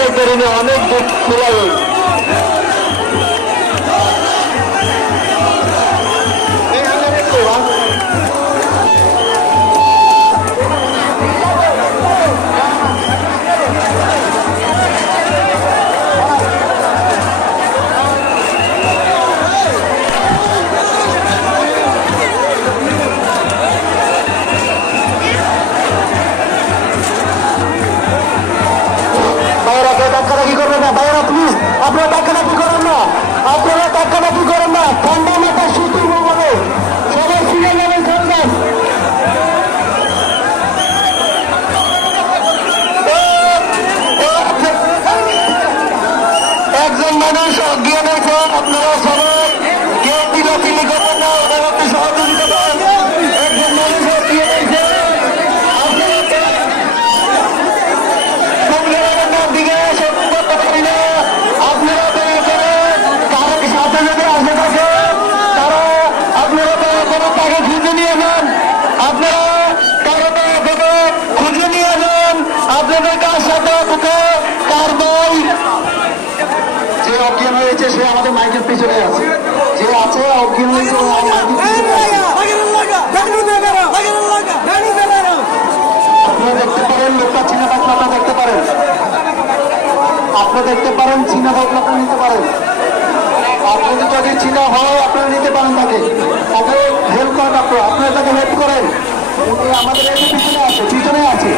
অনেক দেরিনি, অনেক দিক খোলা ধাক্কাধাক্কি করবেন না ভাইয়েরা, প্লিজ আপনারা ধাক্কাধাক্কি করেন না, আপনারা ধাক্কাধাক্কি করেন না। ঠান্ডা মাথা সুতির বলে সবাই ফিরে যাবেন সন্ধ্যা। একজন মানুষ অজ্ঞান হয়েছে, আপনারা সবাই কেউ চিলাচিলি করবেন না, ওদের একটু সহযোগিতা করেন। একজন মানুষ অজ্ঞান হয়েছে, সে আমাদের মাইকের পিছনে আছে, যে আছে অজ্ঞান হয়েছে আপনারা দেখতে পারেন। লোকটা চীনা বাংলা দেখতে পারেন, আপনারা দেখতে পারেন চীনা বাংলা নিতে পারেন। আপনাদের যদি চীনা হয় আপনারা নিতে পারেন, তাকে হেল্প করেন, আপনারা তাকে হেল্প করেন। আমাদের পিছনে আছে, পিছনে আছে।